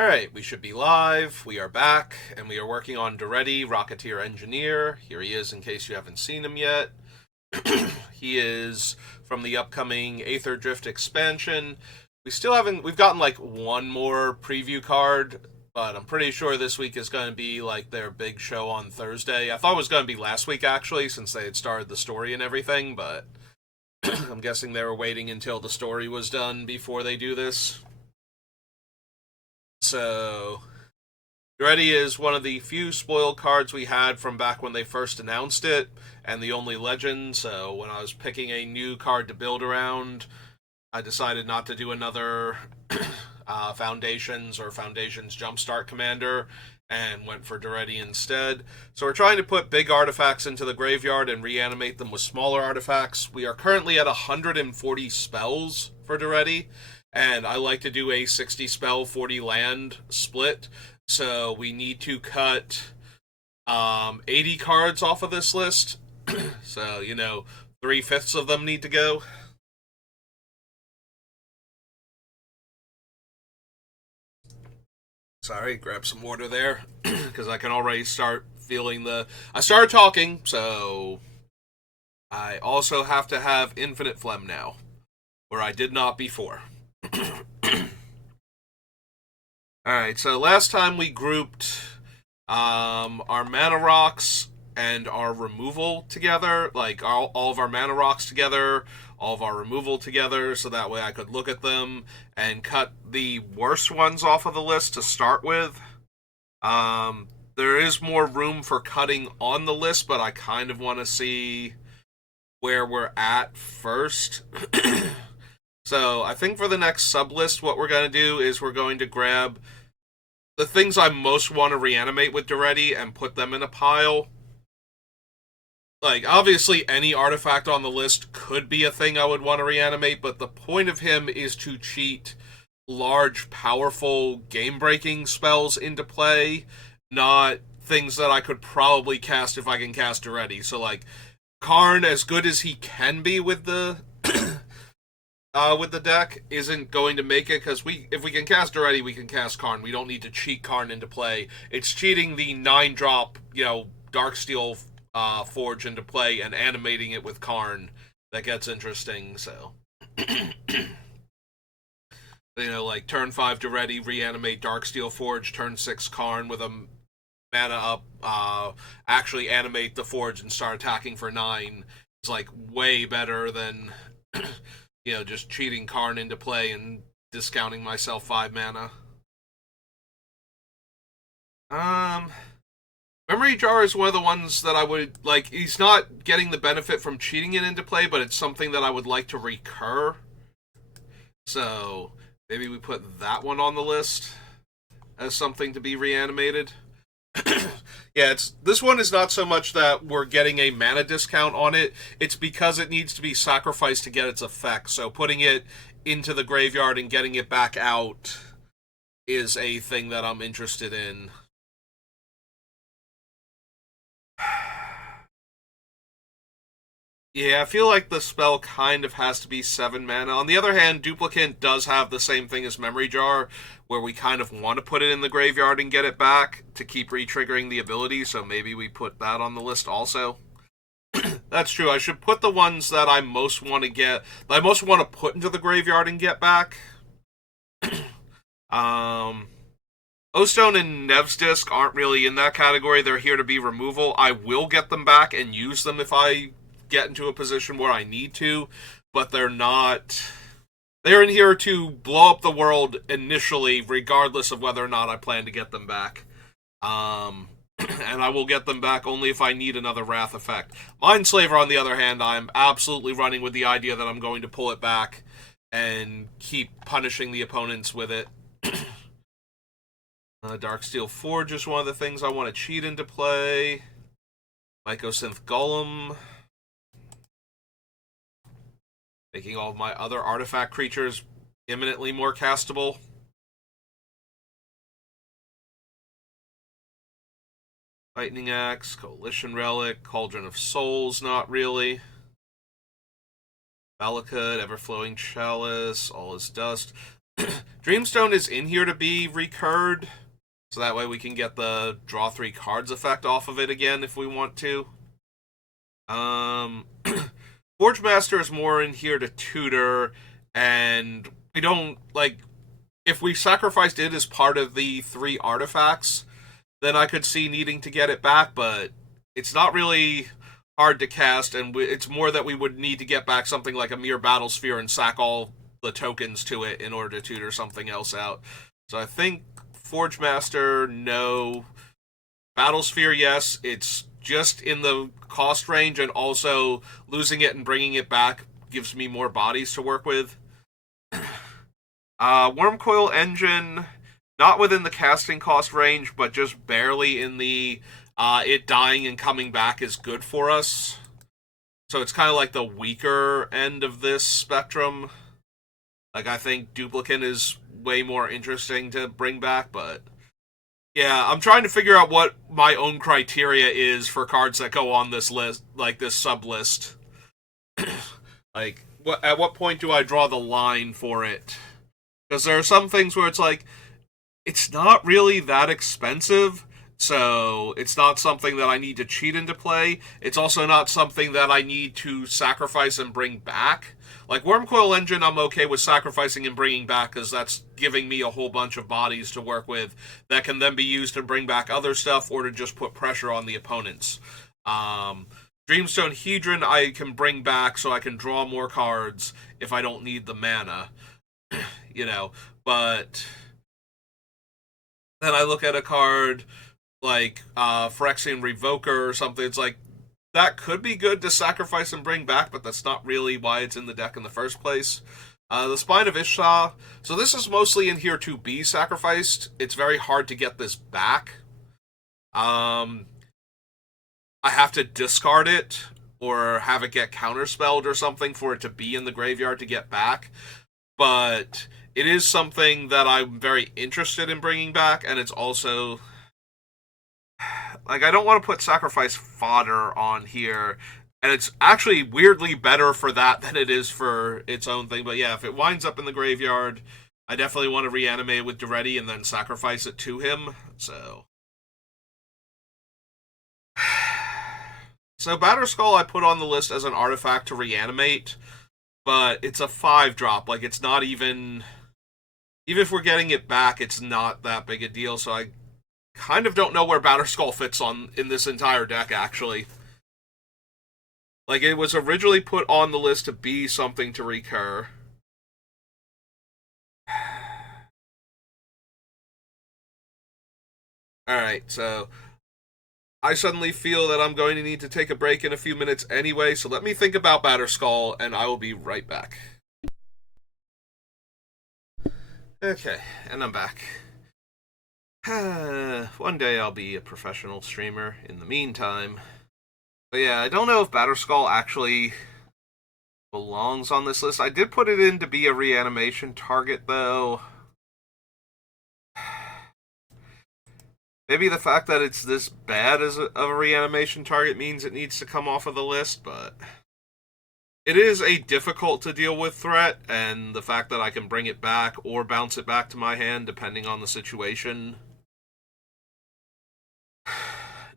Alright, we should be live. We are back, and we are working on Daretti, Rocketeer Engineer. Here he is in case you haven't seen him yet. He is from the upcoming Aether Drift expansion. We've gotten like one more preview card, but I'm pretty sure this week is going to be like their big show on Thursday. I thought it was going to be last week actually, since they had started the story and everything, but I'm guessing they were waiting until the story was done before they do this. So, Daretti is one of the few spoiled cards we had from back when they first announced it, and the only legend, so when I was picking a new card to build around, I decided not to do another Foundations Jumpstart Commander, and went for Daretti instead. So we're trying to put big artifacts into the graveyard and reanimate them with smaller artifacts. We are currently at 140 spells for Daretti, and I like to do a 60 spell, 40 land split. So we need to cut 80 cards off of this list. So, 3/5 of them need to go. Sorry, grab some water there, because I can already start feeling I started talking, so I also have to have infinite phlegm now, where I did not before. Alright, so last time we grouped our mana rocks and our removal together, like all of our mana rocks together, all of our removal together, so that way I could look at them and cut the worst ones off of the list to start with. There is more room for cutting on the list, but I kind of want to see where we're at first. So I think for the next sub-list, what we're going to do is we're going to grab the things I most want to reanimate with Daretti and put them in a pile. Like, obviously, any artifact on the list could be a thing I would want to reanimate, but the point of him is to cheat large, powerful, game-breaking spells into play, not things that I could probably cast if I can cast Daretti. So, like, Karn, as good as he can be with the deck, isn't going to make it, because if we can cast Daretti, we can cast Karn. We don't need to cheat Karn into play. It's cheating the 9-drop, Darksteel Forge into play and animating it with Karn that gets interesting, so. Like turn 5 Daretti, reanimate Darksteel Forge, turn 6 Karn with a mana up, actually animate the Forge and start attacking for 9. It's like way better than just cheating Karn into play and discounting myself 5 mana. Memory Jar is one of the ones that I would, like, he's not getting the benefit from cheating it into play, but it's something that I would like to recur. So, maybe we put that one on the list as something to be reanimated. Yeah, this one is not so much that we're getting a mana discount on it, it's because it needs to be sacrificed to get its effect. So putting it into the graveyard and getting it back out is a thing that I'm interested in. Yeah, I feel like the spell kind of has to be 7 mana. On the other hand, Duplicant does have the same thing as Memory Jar, where we kind of want to put it in the graveyard and get it back to keep re-triggering the ability, so maybe we put that on the list also. That's true, I should put the ones that I most want to put into the graveyard and get back. O-Stone and Nev's Disc aren't really in that category, they're here to be removal. I will get them back and use them if I get into a position where I need to, but they're not. They're in here to blow up the world initially, regardless of whether or not I plan to get them back. And I will get them back only if I need another Wrath effect. Mindslaver, on the other hand, I'm absolutely running with the idea that I'm going to pull it back and keep punishing the opponents with it. Darksteel Forge is one of the things I want to cheat into play. Mycosynth Golem. Making all of my other artifact creatures imminently more castable. Lightning Axe, Coalition Relic, Cauldron of Souls, not really. Valakut, Everflowing Chalice, All is Dust. Dreamstone is in here to be recurred, so that way we can get the draw 3 cards effect off of it again if we want to. Um, Forge Master is more in here to tutor, and we don't, like, if we sacrificed it as part of the 3 artifacts, then I could see needing to get it back, but it's not really hard to cast, and it's more that we would need to get back something like a Mere Battle Sphere and sack all the tokens to it in order to tutor something else out. So I think Forge Master, no. Battle Sphere, yes. It's just in the cost range, and also losing it and bringing it back gives me more bodies to work with. Wormcoil Engine, not within the casting cost range, but just barely in the it dying and coming back is good for us. So it's kind of like the weaker end of this spectrum. Like, I think Duplicant is way more interesting to bring back, but yeah, I'm trying to figure out what my own criteria is for cards that go on this list, like this sub list. Like, at what point do I draw the line for it? Because there are some things where it's like, it's not really that expensive, so it's not something that I need to cheat into play. It's also not something that I need to sacrifice and bring back. Like, Wormcoil Engine, I'm okay with sacrificing and bringing back, because that's giving me a whole bunch of bodies to work with that can then be used to bring back other stuff or to just put pressure on the opponents. Dreamstone Hedron I can bring back so I can draw more cards if I don't need the mana. You know, but then I look at a card like Phyrexian Revoker or something, it's like, that could be good to sacrifice and bring back, but that's not really why it's in the deck in the first place. The Spine of Ishtar. So this is mostly in here to be sacrificed. It's very hard to get this back. I have to discard it or have it get counterspelled or something for it to be in the graveyard to get back. But it is something that I'm very interested in bringing back, and it's also, like, I don't want to put Sacrifice Fodder on here, and it's actually weirdly better for that than it is for its own thing. But yeah, if it winds up in the graveyard, I definitely want to reanimate with Daretti and then sacrifice it to him. So Batterskull I put on the list as an artifact to reanimate, but it's a 5-drop. Like, it's not even if we're getting it back, it's not that big a deal. So I kind of don't know where Batterskull fits in this entire deck, actually. Like, it was originally put on the list to be something to recur. Alright, so I suddenly feel that I'm going to need to take a break in a few minutes anyway, so let me think about Batterskull, and I will be right back. Okay, and I'm back. One day I'll be a professional streamer. In the meantime, but yeah, I don't know if Batterskull actually belongs on this list. I did put it in to be a reanimation target, though. Maybe the fact that it's this bad as a reanimation target means it needs to come off of the list, but it is a difficult to deal with threat, and the fact that I can bring it back or bounce it back to my hand, depending on the situation.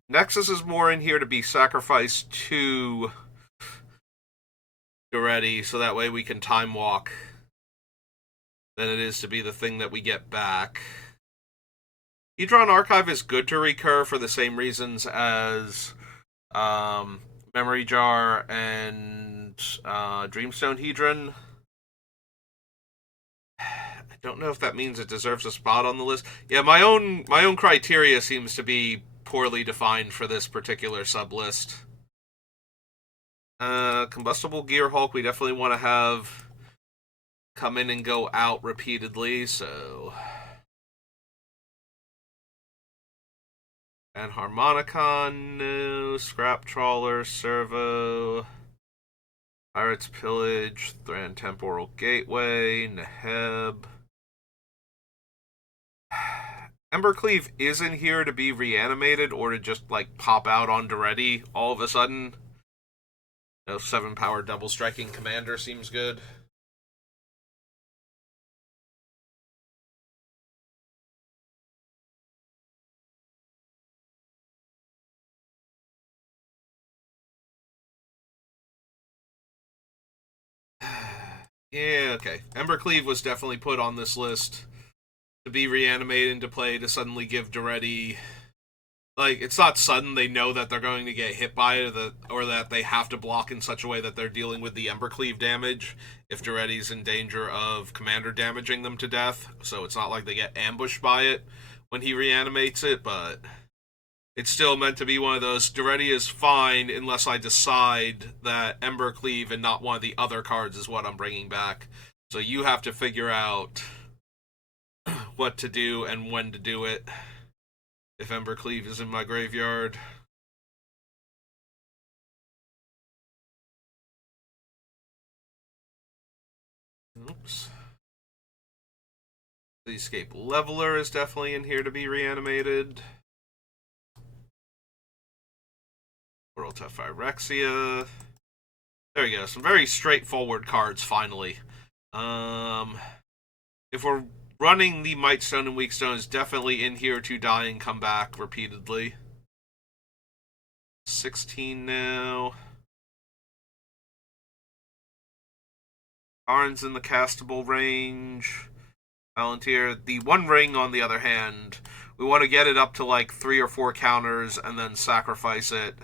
Nexus is more in here to be sacrificed to Daretti, so that way we can time walk, than it is to be the thing that we get back. Hedron Archive is good to recur for the same reasons as Memory Jar and Dreamstone Hedron. I don't know if that means it deserves a spot on the list. Yeah, my own criteria seems to be poorly defined for this particular sub-list. Combustible Gearhulk we definitely want to have come in and go out repeatedly, so... And Harmonicon, no. Scrap Trawler, Servo, Pirate's Pillage, Thran Temporal Gateway, Neheb. Embercleave is in here to be reanimated or to just, like, pop out on Daretti all of a sudden. 7-power double striking commander seems good. Yeah, okay. Embercleave was definitely put on this list to be reanimated into play to suddenly give Daretti, like, it's not sudden. They know that they're going to get hit by it, or that they have to block in such a way that they're dealing with the Embercleave damage if Daretti's in danger of Commander damaging them to death. So it's not like they get ambushed by it when he reanimates it, but it's still meant to be one of those. Daretti is fine unless I decide that Embercleave and not one of the other cards is what I'm bringing back. So you have to figure out what to do and when to do it if Embercleave is in my graveyard. Oops. The Escape Leveler is definitely in here to be reanimated. World Tough Phyrexia. There we go. Some very straightforward cards, finally. If we're running the Mightstone and Weakstone, is definitely in here to die and come back repeatedly. 16 now. Karn's in the castable range. Volunteer. The One Ring, on the other hand, we want to get it up to like 3 or 4 counters and then sacrifice it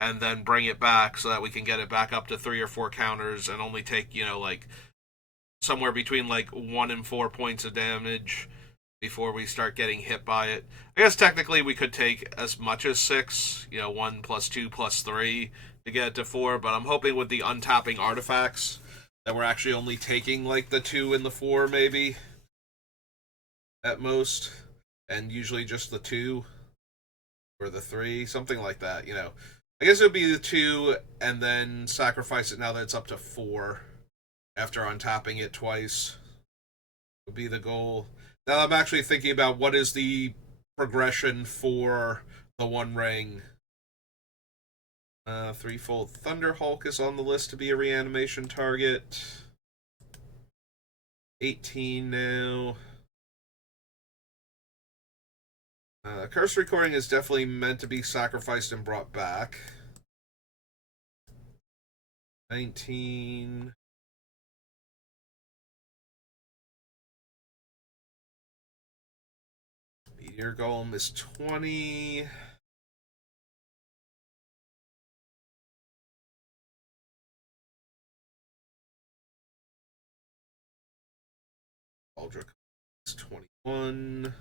and then bring it back so that we can get it back up to 3 or 4 counters and only take, like somewhere between like 1 and 4 points of damage before we start getting hit by it. I guess technically we could take as much as 6, 1 plus 2 plus 3 to get it to 4, but I'm hoping with the untapping artifacts that we're actually only taking like the 2 and the 4 maybe at most, and usually just the 2 or the 3, something like that, I guess it would be the 2 and then sacrifice it now that it's up to 4 after untapping it twice would be the goal. Now I'm actually thinking about what is the progression for the One Ring. Threefold Thunderhulk is on the list to be a reanimation target. 18 now. Curse Recording is definitely meant to be sacrificed and brought back. 19. Meteor Golem is 20. Aldrich is 21.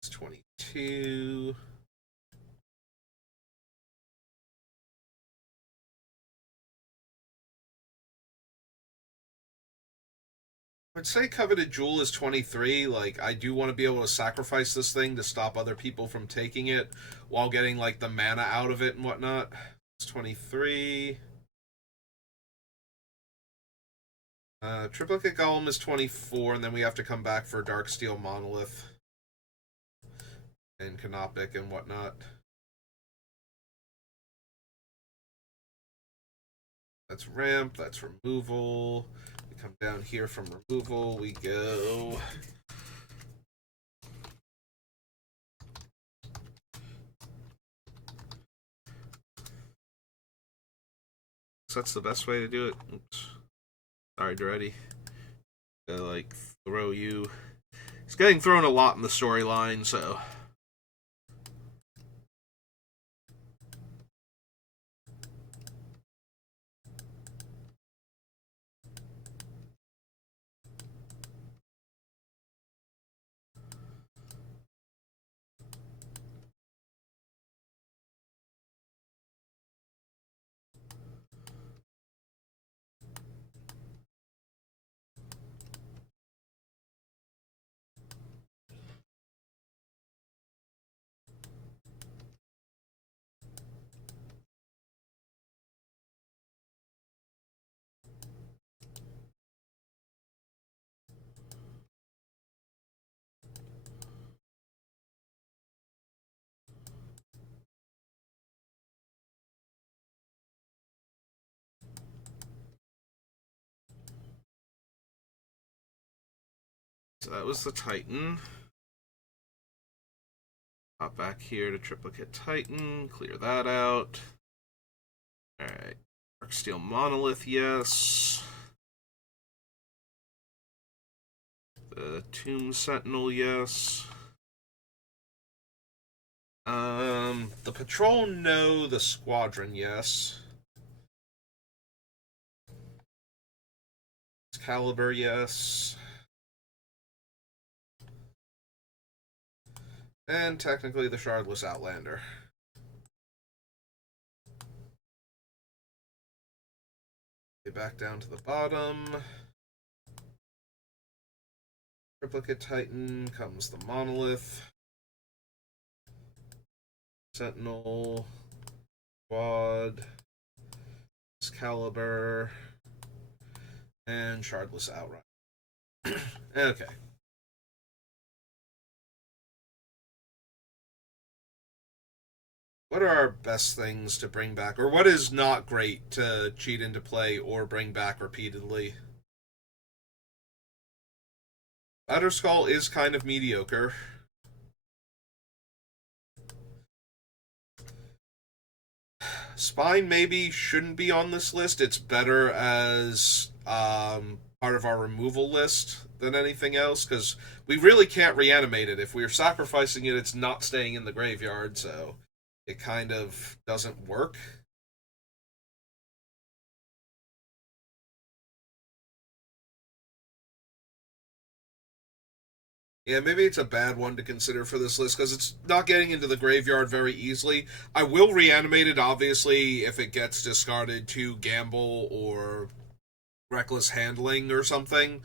It's 22. I'd say Coveted Jewel is 23. Like, I do want to be able to sacrifice this thing to stop other people from taking it while getting, like, the mana out of it and whatnot. It's 23. Triplicate Golem is 24, and then we have to come back for Darksteel Monolith and Canopic and whatnot. That's ramp, that's removal. We come down here from removal, we go. So that's the best way to do it. Oops. Sorry, Daretti. Like, throw you. It's getting thrown a lot in the storyline, so. So that was the Titan. Hop back here to Triplicate Titan, clear that out. Alright. Dark Steel Monolith, yes. The Tomb Sentinel, yes. The Patrol, no. The Squadron, yes. Excalibur, yes. And technically the Shardless Outlander. Back down to the bottom. Triplicate Titan comes the Monolith. Sentinel. Quad. Excalibur. And Shardless Outrider. Okay. What are our best things to bring back? Or what is not great to cheat into play or bring back repeatedly? Batterskull is kind of mediocre. Spine maybe shouldn't be on this list. It's better as part of our removal list than anything else, because we really can't reanimate it. If we're sacrificing it, it's not staying in the graveyard, so it kind of doesn't work. Yeah, maybe it's a bad one to consider for this list because it's not getting into the graveyard very easily. I will reanimate it, obviously, if it gets discarded to Gamble or Reckless Handling or something.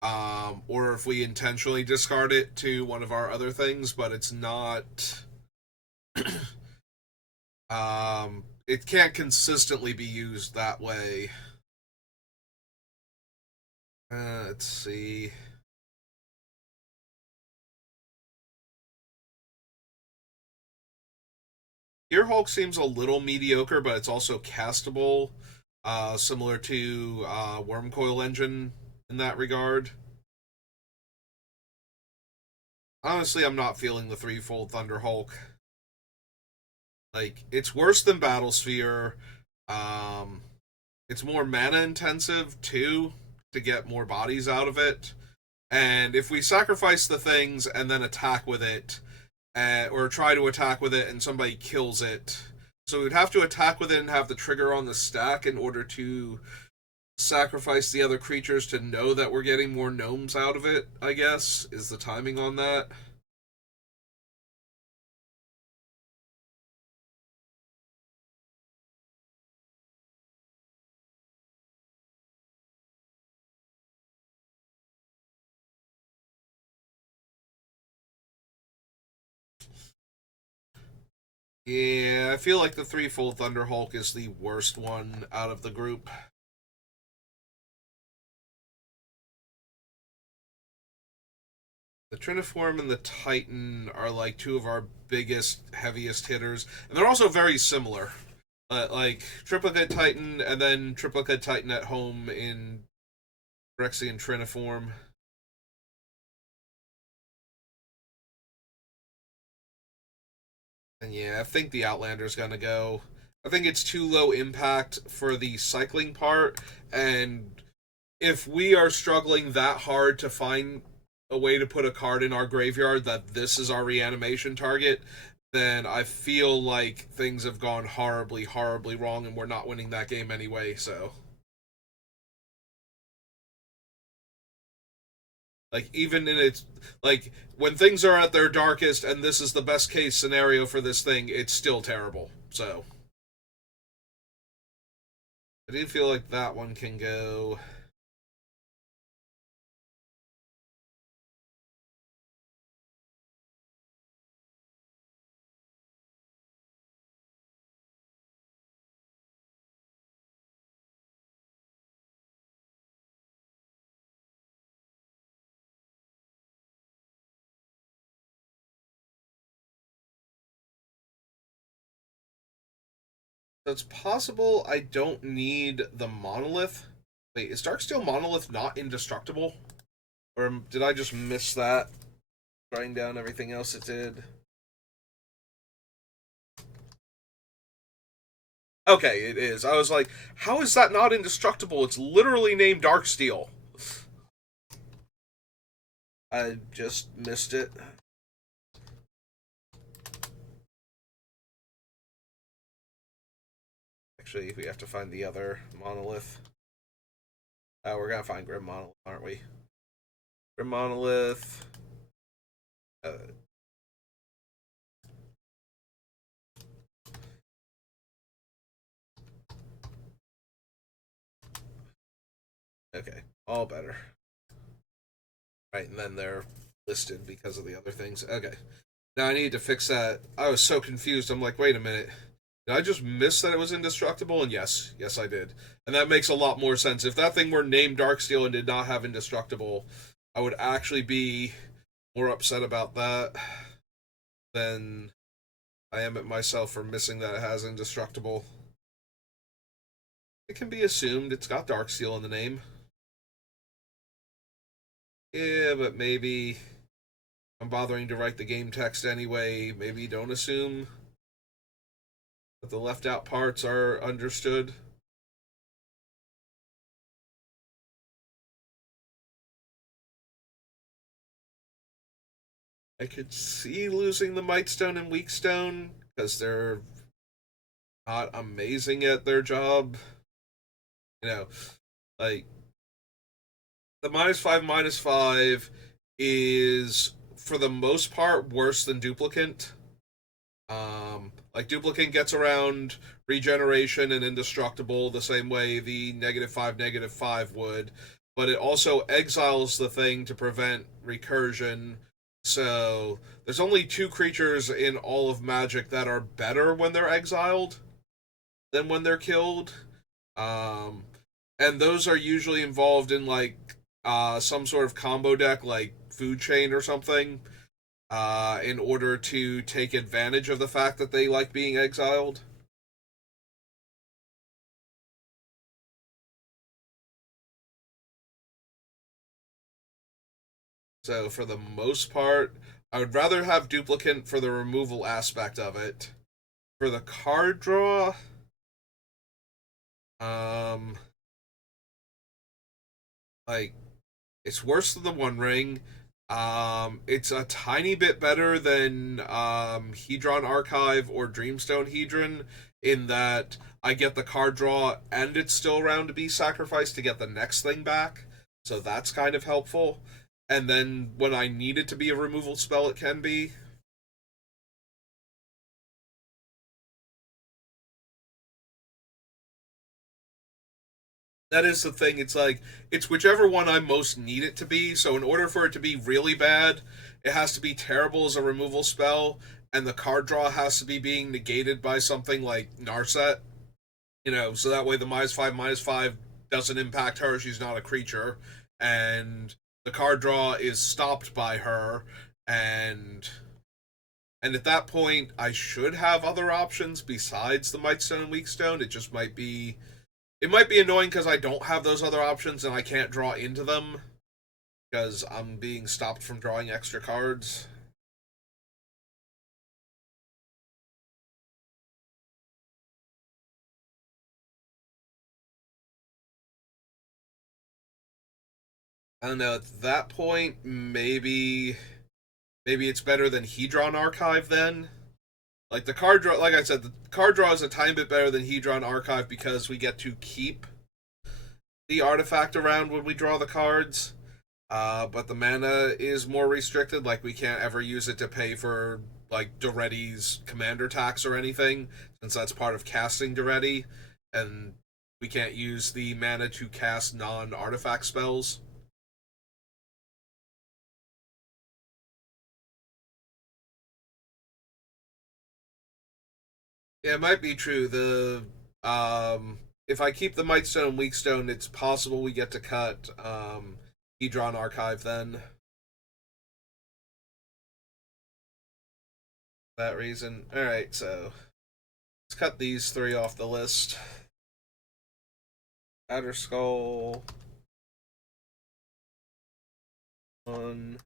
Or if we intentionally discard it to one of our other things, but it's not. It can't consistently be used that way. Let's see. Earhulk seems a little mediocre, but it's also castable, similar to Wormcoil Engine in that regard. Honestly, I'm not feeling the threefold Thunderhulk. Like, it's worse than Battlesphere. It's more mana intensive, too, to get more bodies out of it. And if we sacrifice the things and then attack with it, or try to attack with it and somebody kills it. So we'd have to attack with it and have the trigger on the stack in order to sacrifice the other creatures to know that we're getting more gnomes out of it, I guess, is the timing on that. Yeah, I feel like the threefold Thunderhulk is the worst one out of the group. The Triniform and the Titan are like two of our biggest, heaviest hitters, and they're also very similar. Like Triplicate Titan and then Triplicate Titan at home in Phyrexian Triniform. And yeah, I think the Outlander's gonna go. I think it's too low impact for the cycling part, and if we are struggling that hard to find a way to put a card in our graveyard that this is our reanimation target, then I feel like things have gone horribly, horribly wrong, and we're not winning that game anyway, so. Like, even in its. Like, when things are at their darkest and this is the best case scenario for this thing, it's still terrible, so. I do feel like that one can go. So it's possible I don't need the Monolith. Wait, is Darksteel Monolith not indestructible? Or did I just miss that? Writing down everything else it did. Okay, it is. I was like, how is that not indestructible? It's literally named Darksteel. I just missed it. Actually, we have to find the other monolith. Oh, we're gonna find Grim Monolith, aren't we? Grim Monolith. Uh, okay, all better. Right, and then they're listed because of the other things. Okay. Now I need to fix that. I was so confused. I'm like, wait a minute. Did I just miss that it was indestructible? And yes, I did. And that makes a lot more sense. If that thing were named Darksteel and did not have indestructible, I would actually be more upset about that than I am at myself for missing that it has indestructible. It can be assumed it's got Darksteel in the name. Yeah, but maybe I'm bothering to write the game text anyway. Maybe don't assume that the left out parts are understood. I could see losing the Might Stone and Weak Stone because they're not amazing at their job. You know, like the -5/-5 is for the most part worse than Duplicant. Like Duplicant gets around regeneration and indestructible the same way the -5/-5 would, but it also exiles the thing to prevent recursion. So there's only two creatures in all of Magic that are better when they're exiled than when they're killed. Um, and those are usually involved in like some sort of combo deck like Food Chain or something in order to take advantage of the fact that they like being exiled. So for the most part, I would rather have Duplicant for the removal aspect of it. For the card draw, um, like it's worse than the One Ring. It's a tiny bit better than Hedron Archive or Dreamstone Hedron in that I get the card draw and it's still around to be sacrificed to get the next thing back. So that's kind of helpful. And then when I need it to be a removal spell, it can be. That is the thing. It's like it's whichever one I most need it to be. So in order for it to be really bad, it has to be terrible as a removal spell, and the card draw has to be being negated by something like Narset. So that way the -5/-5 doesn't impact her. She's not a creature, and the card draw is stopped by her, and at that point I should have other options besides the Might Stone and Weak Stone. It might be annoying because I don't have those other options and I can't draw into them because I'm being stopped from drawing extra cards. I don't know. At that point, maybe it's better than Hedron Archive then. Like the card draw, like I said, the card draw is a tiny bit better than Hedron Archive because we get to keep the artifact around when we draw the cards. But the mana is more restricted. Like we can't ever use it to pay for like Daretti's commander tax or anything, since that's part of casting Daretti, and we can't use the mana to cast non-artifact spells. Yeah, it might be true. The if I keep the Might Stone and Weak Stone, it's possible we get to cut Hedron Archive then. For that reason. All right, so let's cut these three off the list. Outer Skull, one,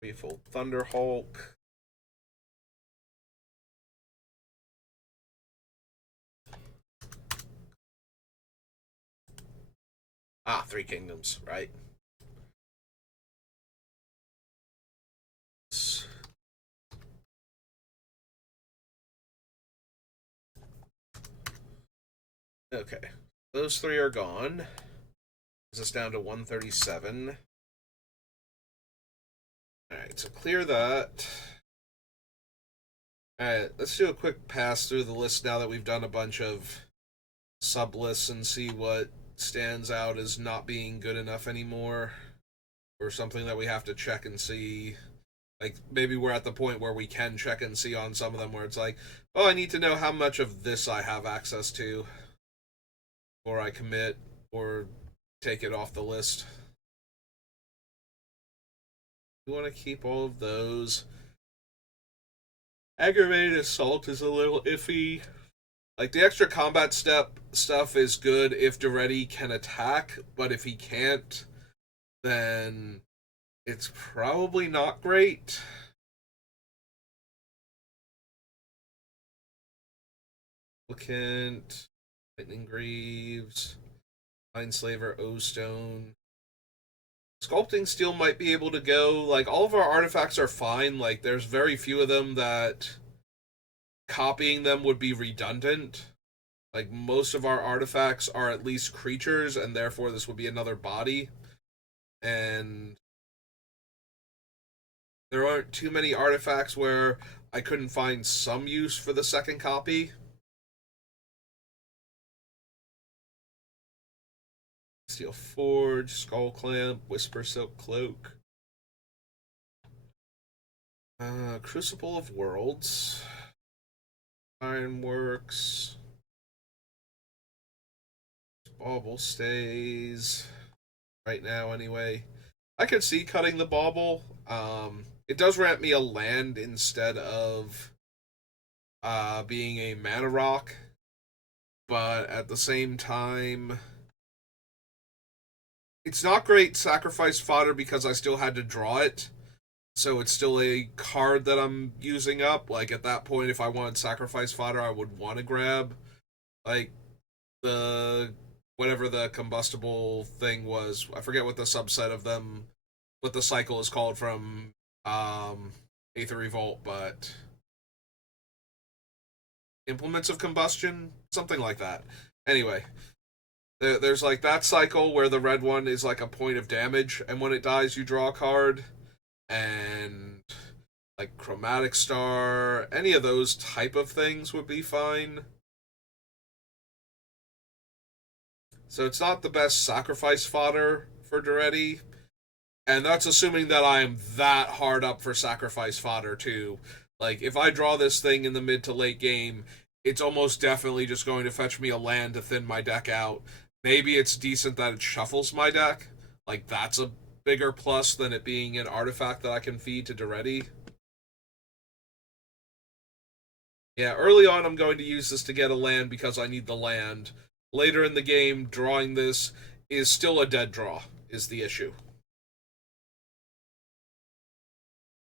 Threefold Thunderhulk, Ah, Three Kingdoms, right. Okay. Those three are gone. Is this down to 137? Alright, so clear that. Alright, let's do a quick pass through the list now that we've done a bunch of sub lists and see what stands out as not being good enough anymore. Or something that we have to check and see. Like, maybe we're at the point where we can check and see on some of them where it's like, oh, I need to know how much of this I have access to before I commit or take it off the list. We want to keep all of those. Aggravated assault is a little iffy. Like, the extra combat step stuff is good if Daretti can attack, but if he can't, then it's probably not great. Applicant, Lightning Greaves, Mindslaver, O-Stone. Sculpting Steel might be able to go. Like, all of our artifacts are fine. Like, there's very few of them that copying them would be redundant. Like, most of our artifacts are at least creatures, and therefore this would be another body. And there aren't too many artifacts where I couldn't find some use for the second copy. Steel Forge, Skull Clamp, Whisper Silk Cloak. Crucible of Worlds. Ironworks. Bauble stays. Right now, anyway. I could see cutting the bauble. It does grant me a land instead of being a mana rock. But at the same time, it's not great sacrifice fodder because I still had to draw it. So it's still a card that I'm using up. Like, at that point, if I wanted sacrifice fodder, I would want to grab, like, the whatever the combustible thing was. I forget what the subset of them, what the cycle is called from Aether Revolt, but implements of combustion, something like that. Anyway, there's like that cycle where the red one is like a point of damage, and when it dies, you draw a card, and like Chromatic Star, any of those type of things would be fine. So it's not the best sacrifice fodder for Daretti. And that's assuming that I'm that hard up for sacrifice fodder, too. Like, if I draw this thing in the mid to late game, it's almost definitely just going to fetch me a land to thin my deck out. Maybe it's decent that it shuffles my deck. Like, that's a bigger plus than it being an artifact that I can feed to Daretti. Yeah, early on I'm going to use this to get a land because I need the land. Later in the game, drawing this is still a dead draw, is the issue.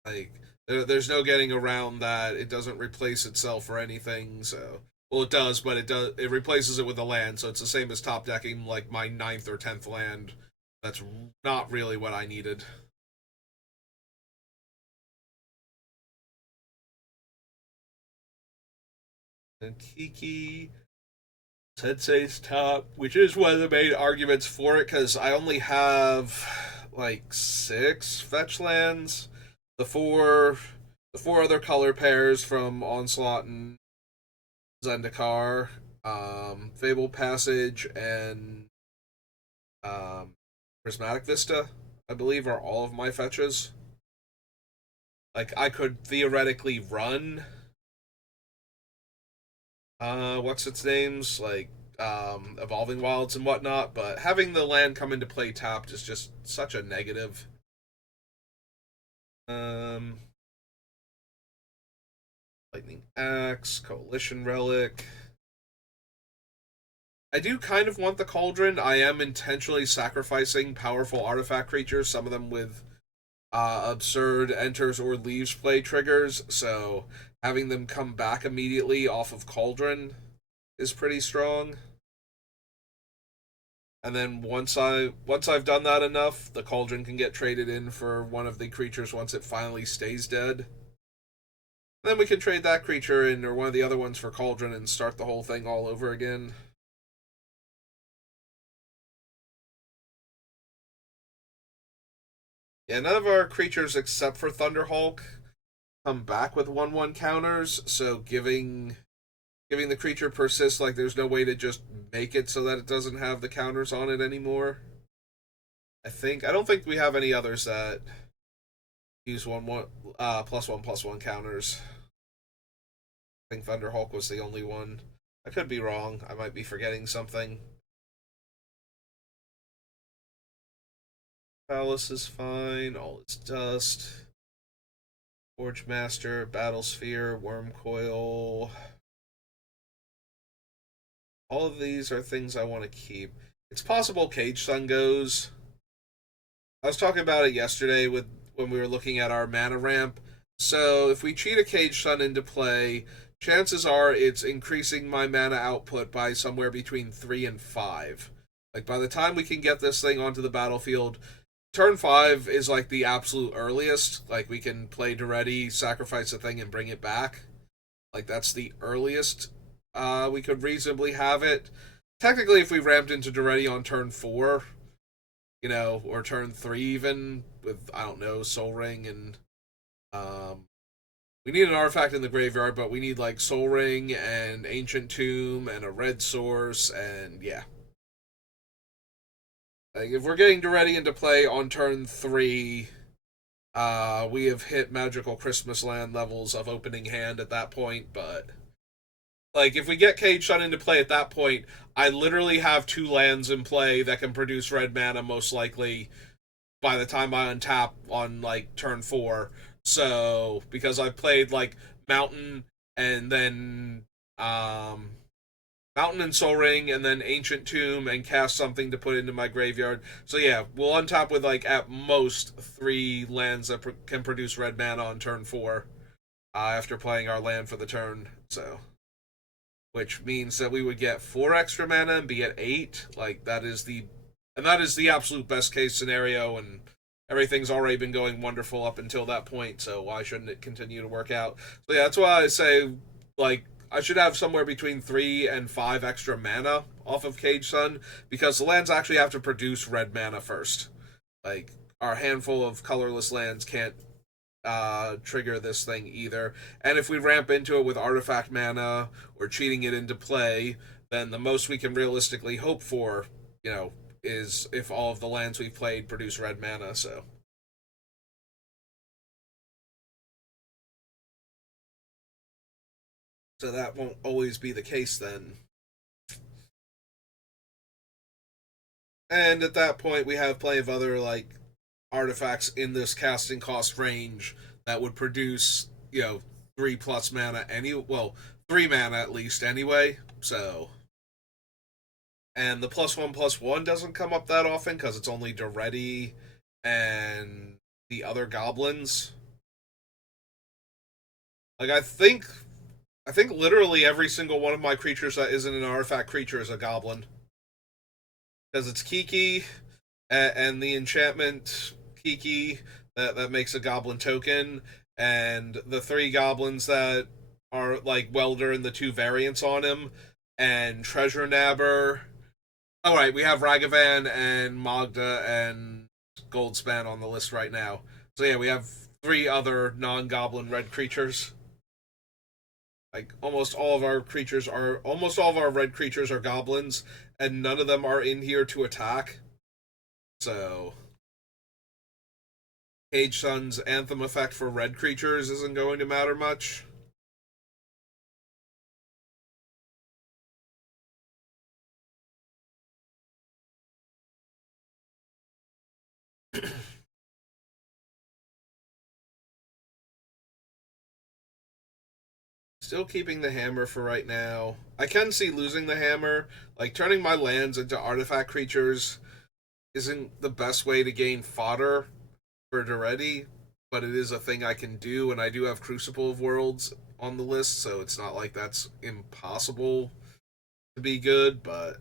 Like, there's no getting around that. It doesn't replace itself or anything, so... Well, it does, but it replaces it with a land, so it's the same as top decking, like, my 9th or 10th land. That's not really what I needed. And Kiki... Sensei's top, which is one of the main arguments for it, because I only have, like, 6 fetch lands. The four other color pairs from Onslaught and Zendikar, Fable Passage, and Prismatic Vista, I believe, are all of my fetches. Like, I could theoretically run what's its names, like Evolving Wilds and whatnot, but having the land come into play tapped is just such a negative. Um, Lightning Axe, Coalition Relic. I do kind of want the Cauldron. I am intentionally sacrificing powerful artifact creatures, some of them with absurd enters or leaves play triggers, so having them come back immediately off of Cauldron is pretty strong. And then once I've done that enough, the cauldron can get traded in for one of the creatures once it finally stays dead. Then we can trade that creature in or one of the other ones for cauldron and start the whole thing all over again. Yeah, none of our creatures except for Thunderhulk come back with 1/1 counters, so giving the creature persist, like there's no way to just make it so that it doesn't have the counters on it anymore. I don't think we have any others that use +1/+1 counters. I think Thunderhawk was the only one. I could be wrong. I might be forgetting something. Palace is fine. All its dust. Forge Master, Battle Sphere, Worm Coil. All of these are things I want to keep. It's possible Cage Sun goes. I was talking about it yesterday with when we were looking at our mana ramp. So if we cheat a Cage Sun into play, chances are it's increasing my mana output by somewhere between 3 and 5. Like by the time we can get this thing onto the battlefield, turn 5 is like the absolute earliest. Like we can play Daretti, sacrifice the thing, and bring it back. Like that's the earliest we could reasonably have it. Technically, if we ramped into Daretti on turn 4, or turn 3 even with I don't know Soul Ring and we need an artifact in the graveyard, but we need like Soul Ring and Ancient Tomb and a red source and yeah. Like if we're getting Daretti into play on turn 3, we have hit Magical Christmas Land levels of opening hand at that point, but like if we get Cage Sun into play at that point, I literally have 2 lands in play that can produce red mana most likely by the time I untap on like turn 4. So because I played like Mountain and then Mountain and Soul Ring and then Ancient Tomb and cast something to put into my graveyard. So yeah, we'll untap with like at most 3 lands that can produce red mana on turn 4 after playing our land for the turn. So which means that we would get 4 extra mana and be at 8. Like that is the absolute best case scenario, and everything's already been going wonderful up until that point. So why shouldn't it continue to work out? So yeah, that's why I say like I should have somewhere between 3 and 5 extra mana off of Cage Sun because the lands actually have to produce red mana first. Like our handful of colorless lands can't trigger this thing either. And if we ramp into it with artifact mana or cheating it into play, then the most we can realistically hope for, is if all of the lands we've played produce red mana. So that won't always be the case then. And at that point, we have plenty of other like artifacts in this casting cost range that would produce 3 plus mana well 3 mana at least anyway. So and the +1/+1 doesn't come up that often because it's only Daretti and the other goblins. Like I think literally every single one of my creatures that isn't an artifact creature is a goblin because it's Kiki and the enchantment Kiki that makes a goblin token, and the 3 goblins that are like Welder and the 2 variants on him, and Treasure Nabber. All right, we have Ragavan and Magda and Goldspan on the list right now. So yeah, we have 3 other non-goblin red creatures. Like almost all of our red creatures are goblins, and none of them are in here to attack. So Cage Sun's Anthem effect for red creatures isn't going to matter much. Still keeping the hammer for right now. I can see losing the hammer. Like turning my lands into artifact creatures isn't the best way to gain fodder for Daretti, but it is a thing I can do, and I do have Crucible of Worlds on the list, so it's not like that's impossible to be good, but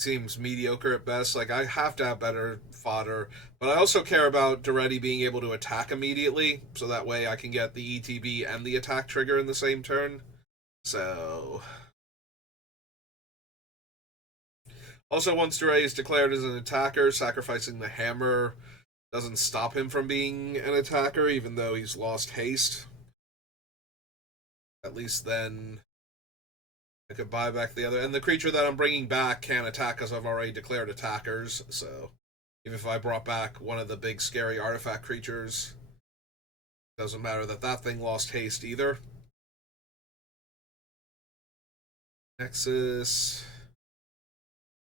seems mediocre at best. Like, I have to have better fodder, but I also care about Daretti being able to attack immediately, so that way I can get the ETB and the attack trigger in the same turn. So, also once Daretti is declared as an attacker, sacrificing the hammer doesn't stop him from being an attacker, even though he's lost haste. At least then I could buy back the other. And the creature that I'm bringing back can't attack because I've already declared attackers. So even if I brought back one of the big scary artifact creatures, doesn't matter that that thing lost haste either. Nexus.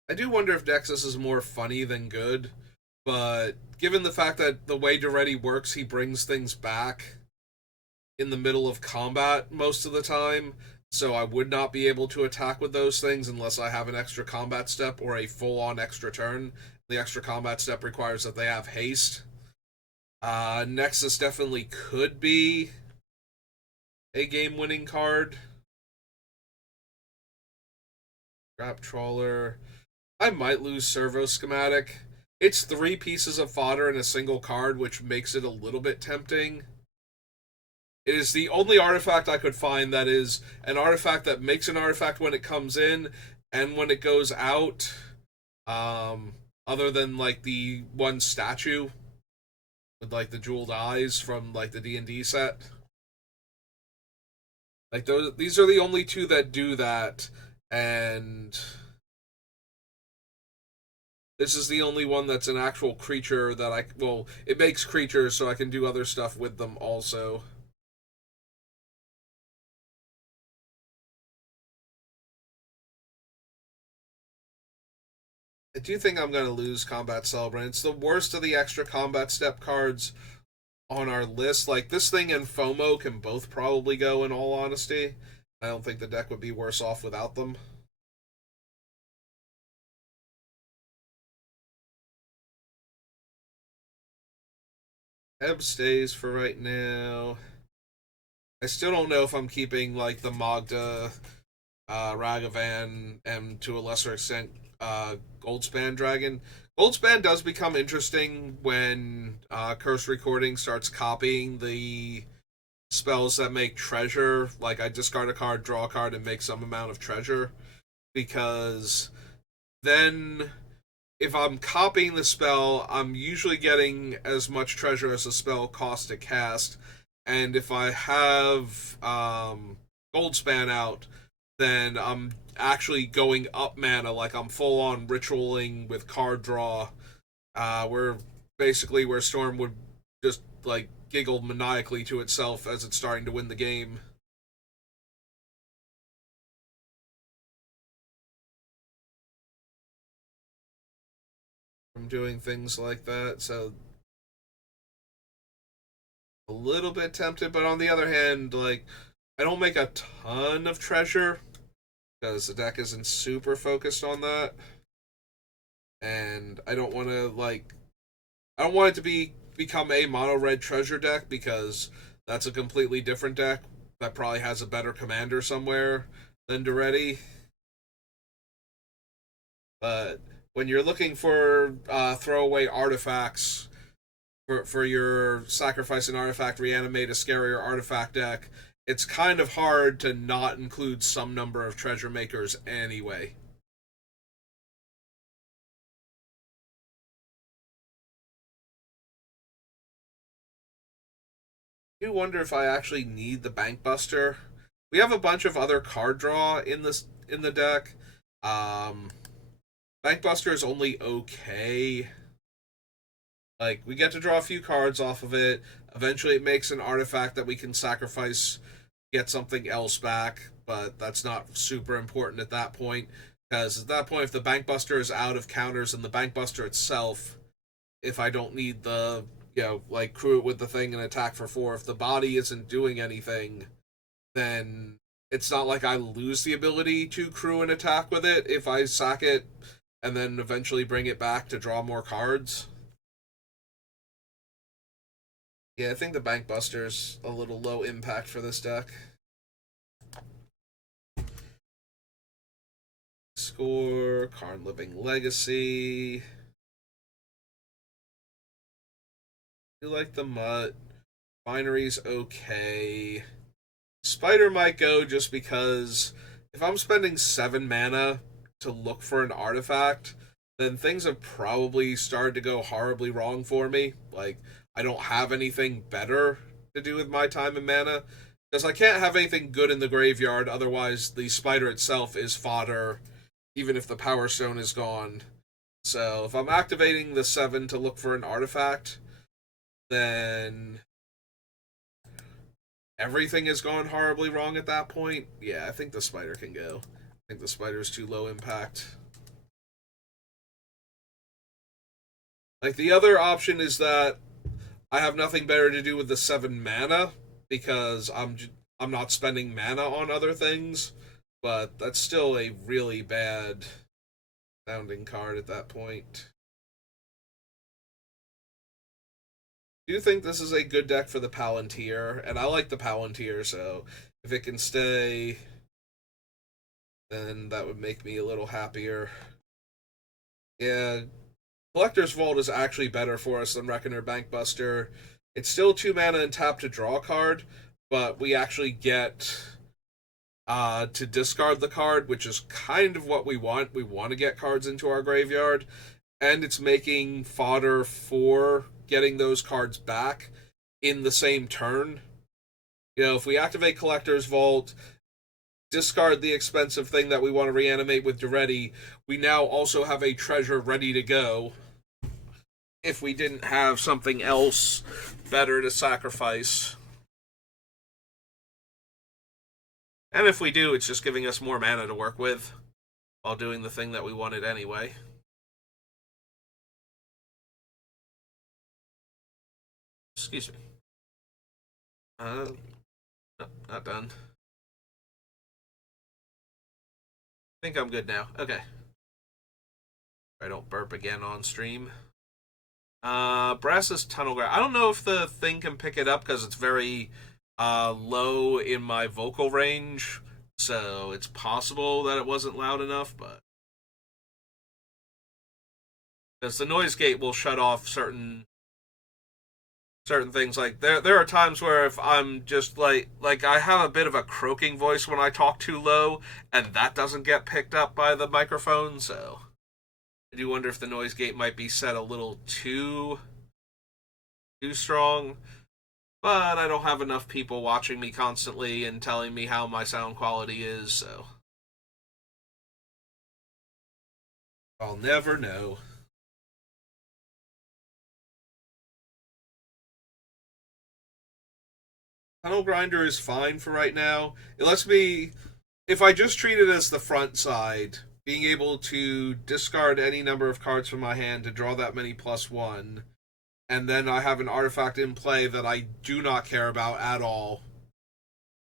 I do wonder if Nexus is more funny than good, but given the fact that the way Daretti works, he brings things back in the middle of combat most of the time, so I would not be able to attack with those things unless I have an extra combat step or a full-on extra turn. The extra combat step requires that they have haste. Nexus definitely could be a game-winning card. Trap Trawler. I might lose Servo Schematic. It's 3 pieces of fodder in a single card, which makes it a little bit tempting. It is the only artifact I could find that is an artifact that makes an artifact when it comes in and when it goes out. Other than like the one statue with like the jeweled eyes from like the D&D set. Like these are the only 2 that do that, and this is the only one that's an actual creature that it makes creatures so I can do other stuff with them also. I do think I'm going to lose Combat Celebrant. It's the worst of the extra combat step cards on our list. Like, this thing and FOMO can both probably go, in all honesty. I don't think the deck would be worse off without them. Ebb stays for right now. I still don't know if I'm keeping, like, the Magda, Ragavan, and to a lesser extent, Goldspan Dragon. Goldspan does become interesting when Curse Recording starts copying the spells that make treasure. Like, I discard a card, draw a card, and make some amount of treasure. Because then, if I'm copying the spell, I'm usually getting as much treasure as the spell costs to cast. And if I have Goldspan out, then I'm actually going up mana, like I'm full on ritualing with card draw, where Storm would just like giggle maniacally to itself as it's starting to win the game. From doing things like that, so a little bit tempted, but on the other hand, like, I don't make a ton of treasure because the deck isn't super focused on that, and I don't want to I don't want it to become a mono red treasure deck because that's a completely different deck that probably has a better commander somewhere than Daretti. But when you're looking for throwaway artifacts for your sacrifice an artifact, reanimate a scarier artifact deck, it's kind of hard to not include some number of treasure makers anyway. I do wonder if I actually need the Bankbuster. We have a bunch of other card draw in the deck. Um, Bankbuster is only okay. Like, we get to draw a few cards off of it. Eventually, it makes an artifact that we can sacrifice, get something else back, but that's not super important at that point. Because at that point, if the Bankbuster is out of counters and the Bankbuster itself, if I don't need the, like, crew it with the thing and attack for 4, if the body isn't doing anything, then it's not like I lose the ability to crew and attack with it if I sack it and then eventually bring it back to draw more cards. Yeah, I think the Bankbuster's a little low impact for this deck. Score, Karn Living Legacy. You like the Mutt. Binary's okay. Spider might go just because if I'm spending 7 mana to look for an artifact, then things have probably started to go horribly wrong for me. Like, I don't have anything better to do with my time and mana. Because I can't have anything good in the graveyard, otherwise, the spider itself is fodder, even if the Power Stone is gone. So, if I'm activating the 7 to look for an artifact, then everything has gone horribly wrong at that point. Yeah, I think the spider can go. I think the spider is too low impact. Like, the other option is that I have nothing better to do with the 7 mana because I'm not spending mana on other things, but that's still a really bad sounding card at that point. I do think this is a good deck for the Palantir, and I like the Palantir, so if it can stay, then that would make me a little happier. Yeah, Collector's Vault is actually better for us than Reckoner Bankbuster. It's still 2 mana and tap to draw a card, but we actually get to discard the card, which is kind of what we want. We want to get cards into our graveyard, and it's making fodder for getting those cards back in the same turn. You know, if we activate Collector's Vault, discard the expensive thing that we want to reanimate with Daretti, we now also have a treasure ready to go if we didn't have something else better to sacrifice. And if we do, it's just giving us more mana to work with while doing the thing that we wanted anyway. Excuse me. No, not done. I think I'm good now. Okay. I don't burp again on stream. Brass's Tunnel Ground. I don't know if the thing can pick it up because it's very low in my vocal range, so it's possible that it wasn't loud enough, but because the noise gate will shut off certain things. Like there are times where if I'm just like I have a bit of a croaking voice when I talk too low, and that doesn't get picked up by the microphone, so I do wonder if the noise gate might be set a little too strong. But I don't have enough people watching me constantly and telling me how my sound quality is, so I'll never know. Tunnel Grinder is fine for right now. It lets me, if I just treat it as the front side, being able to discard any number of cards from my hand to draw that many +1, and then I have an artifact in play that I do not care about at all.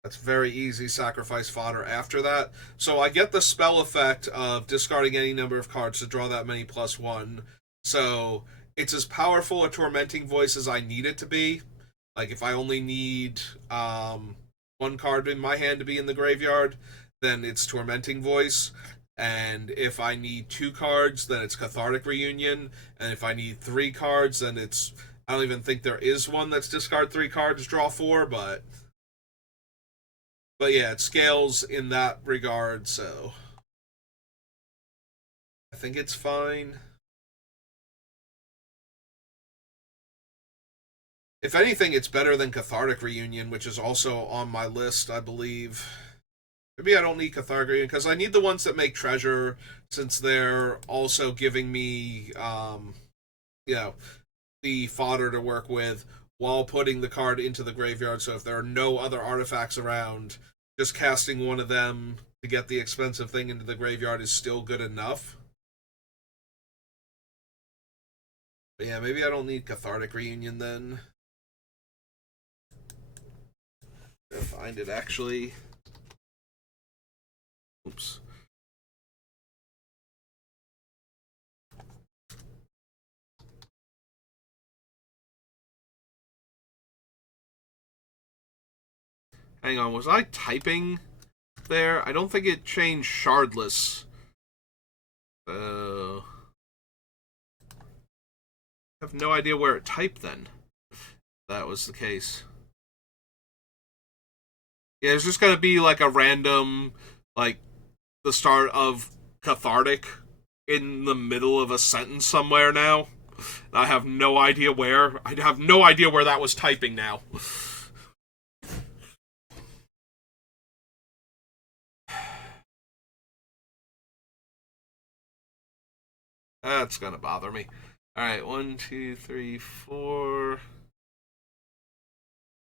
That's very easy sacrifice fodder after that. So I get the spell effect of discarding any number of cards to draw that many +1. So it's as powerful a tormenting voice as I need it to be. Like if I only need 1 card in my hand to be in the graveyard, then it's tormenting voice. And if I need 2 cards, then it's Cathartic Reunion. And if I need 3 cards, then it's... I don't even think there is one that's discard 3 cards, draw 4, but yeah, it scales in that regard, so I think it's fine. If anything, it's better than Cathartic Reunion, which is also on my list, I believe. Maybe I don't need Cathartic Reunion, because I need the ones that make treasure, since they're also giving me, you know, the fodder to work with while putting the card into the graveyard. So if there are no other artifacts around, just casting one of them to get the expensive thing into the graveyard is still good enough. But yeah, maybe I don't need Cathartic Reunion then. I'll find it actually. Oops. Hang on, was I typing there? I don't think it changed shardless I have no idea where it typed then. If that was the case. Yeah, it's just gonna be like a random, like the start of cathartic in the middle of a sentence somewhere now. I have no idea where. I have no idea where that was typing now. That's gonna bother me. Alright, 1, 2, 3, 4.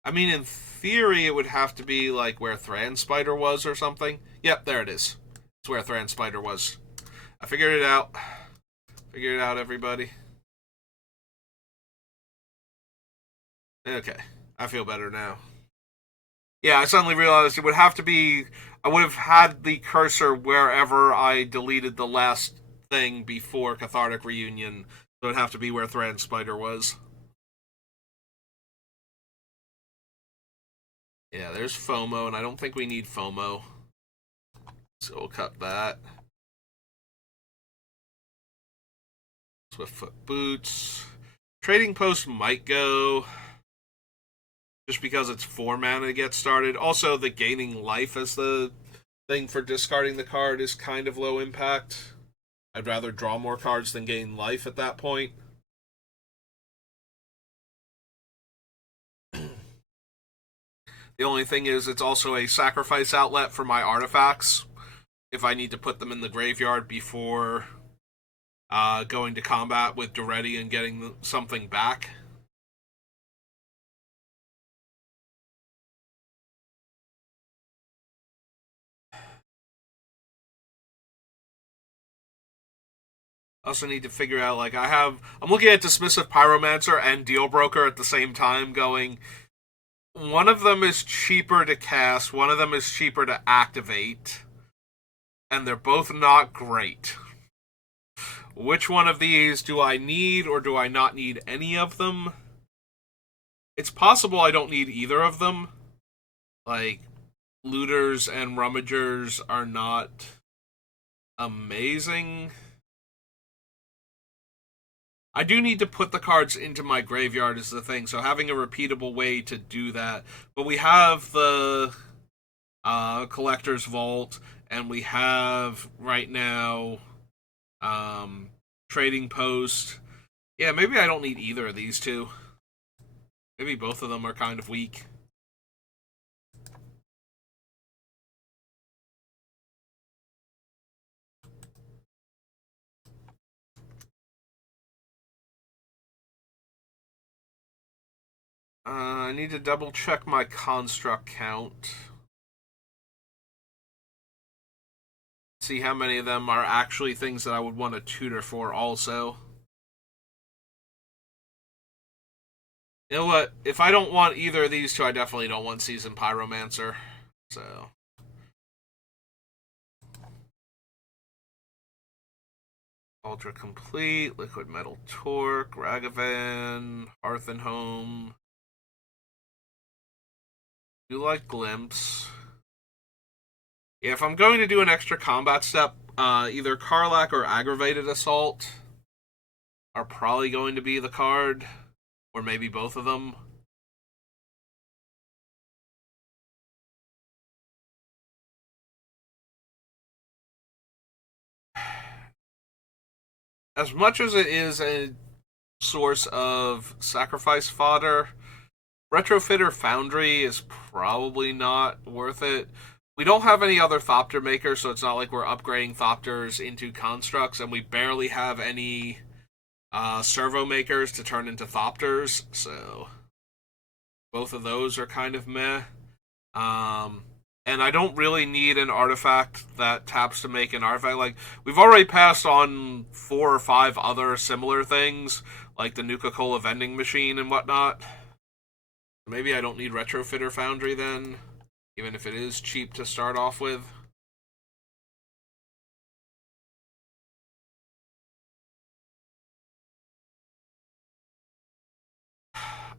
I mean, in theory, it would have to be like where Thran Spider was or something. Yep, there it is. It's where Thran Spider was. I figured it out. Figured it out, everybody. Okay, I feel better now. Yeah, I suddenly realized it would have to be. I would have had the cursor wherever I deleted the last thing before Cathartic Reunion. So it'd have to be where Thran Spider was. Yeah, there's FOMO, and I don't think we need FOMO. So we'll cut that. Swiftfoot Boots. Trading Post might go. Just because it's 4 mana to get started. Also, the gaining life as the thing for discarding the card is kind of low impact. I'd rather draw more cards than gain life at that point. The only thing is, it's also a sacrifice outlet for my artifacts if I need to put them in the graveyard before going to combat with Daretti and getting something back. Also need to figure out, like, I'm looking at Dismissive Pyromancer and Deal Broker at the same time, going, one of them is cheaper to cast, one of them is cheaper to activate, and they're both not great. Which one of these do I need, or do I not need any of them? It's possible I don't need either of them. Like, Looters and Rummagers are not amazing. I do need to put the cards into my graveyard is the thing, so having a repeatable way to do that. But we have the Collector's Vault, and we have, right now, Trading Post. Yeah, maybe I don't need either of these two. Maybe both of them are kind of weak. I need to double check my construct count. See how many of them are actually things that I would want to tutor for also. You know what? If I don't want either of these two, I definitely don't want Seasoned Pyromancer. So. Ultra Complete, Liquid Metal Torque, Ragavan, Hearth and Home. Do like Glimpse. Yeah, if I'm going to do an extra combat step, either Karlach or Aggravated Assault are probably going to be the card, or maybe both of them. As much as it is a source of sacrifice fodder, Retrofitter Foundry is probably not worth it. We don't have any other Thopter makers, so it's not like we're upgrading Thopters into constructs, and we barely have any servo makers to turn into Thopters, so both of those are kind of meh. And I don't really need an artifact that taps to make an artifact. Like, we've already passed on 4 or 5 other similar things, like the Nuka-Cola vending machine and whatnot. Maybe I don't need Retrofitter Foundry then, even if it is cheap to start off with.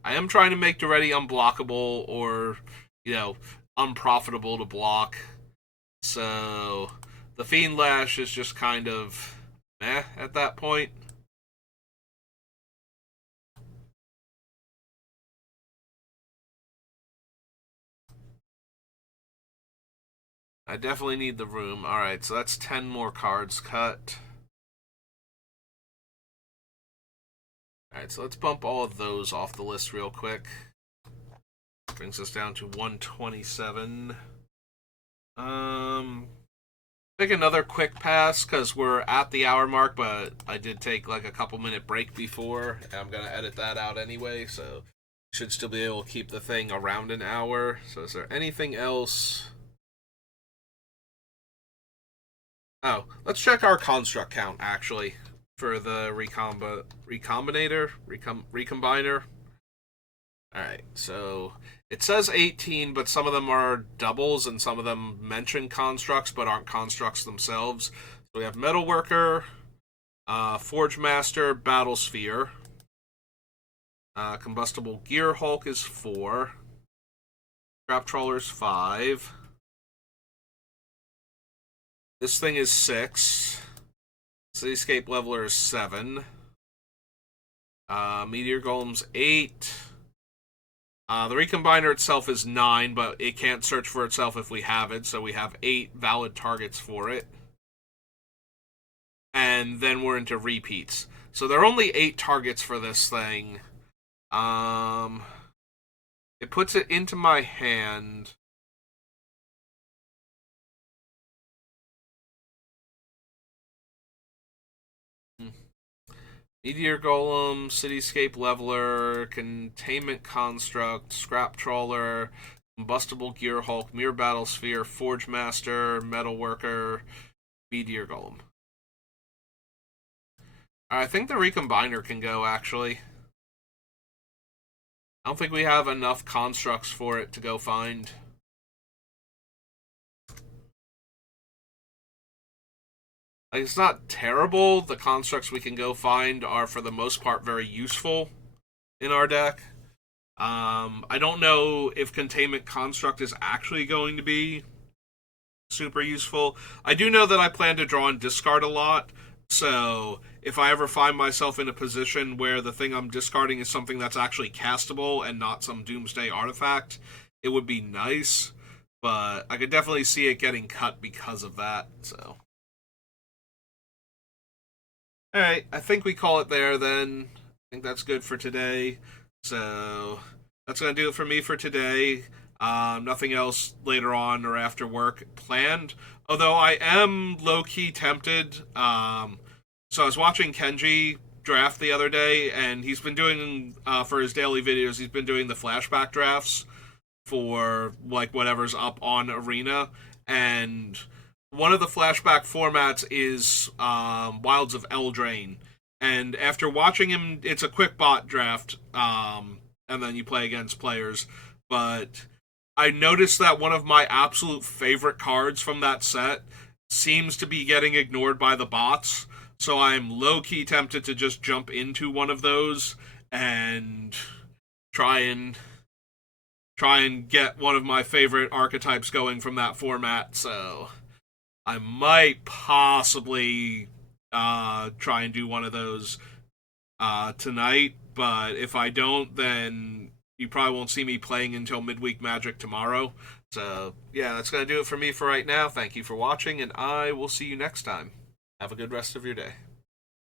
I am trying to make Daretti unblockable or, unprofitable to block. So the Fiend Lash is just kind of at that point. I definitely need the room. Alright, so that's 10 more cards cut. Alright, so let's bump all of those off the list real quick. Brings us down to 127. Take another quick pass because we're at the hour mark, but I did take like a couple minute break before. And I'm going to edit that out anyway, so should still be able to keep the thing around an hour. So is there anything else? Oh, let's check our construct count actually for the recombiner. Alright, so it says 18, but some of them are doubles and some of them mention constructs but aren't constructs themselves. So we have Metalworker, Forge Master, Battlesphere. Combustible Gear Hulk is 4. Scrap Trawler's 5. This thing is 6. Cityscape Leveler is 7. Meteor Golem's 8. The Recombiner itself is 9, but it can't search for itself if we have it, so we have 8 valid targets for it. And then we're into repeats. So there are only 8 targets for this thing. It puts it into my hand. Meteor Golem, Cityscape Leveler, Containment Construct, Scrap Trawler, Combustible Gear Hulk, Mirror Battlesphere, Forge Master, Metalworker, Meteor Golem. I think the Recombiner can go, actually. I don't think we have enough constructs for it to go find. Like, it's not terrible. The constructs we can go find are, for the most part, very useful in our deck. I don't know if Containment Construct is actually going to be super useful. I do know that I plan to draw and discard a lot, so if I ever find myself in a position where the thing I'm discarding is something that's actually castable and not some Doomsday artifact, it would be nice, but I could definitely see it getting cut because of that, so... Alright, I think we call it there then. I think that's good for today. So, that's going to do it for me for today. Nothing else later on or after work planned. Although I am low-key tempted. So I was watching Kenji draft the other day, and he's been doing, for his daily videos, he's been doing the flashback drafts for, like, whatever's up on Arena. And... one of the flashback formats is Wilds of Eldraine. And after watching him, it's a quick bot draft, and then you play against players. But I noticed that one of my absolute favorite cards from that set seems to be getting ignored by the bots. So I'm low-key tempted to just jump into one of those and try and get one of my favorite archetypes going from that format. So... I might possibly try and do one of those tonight, but if I don't, then you probably won't see me playing until Midweek Magic tomorrow. So, yeah, that's going to do it for me for right now. Thank you for watching, and I will see you next time. Have a good rest of your day.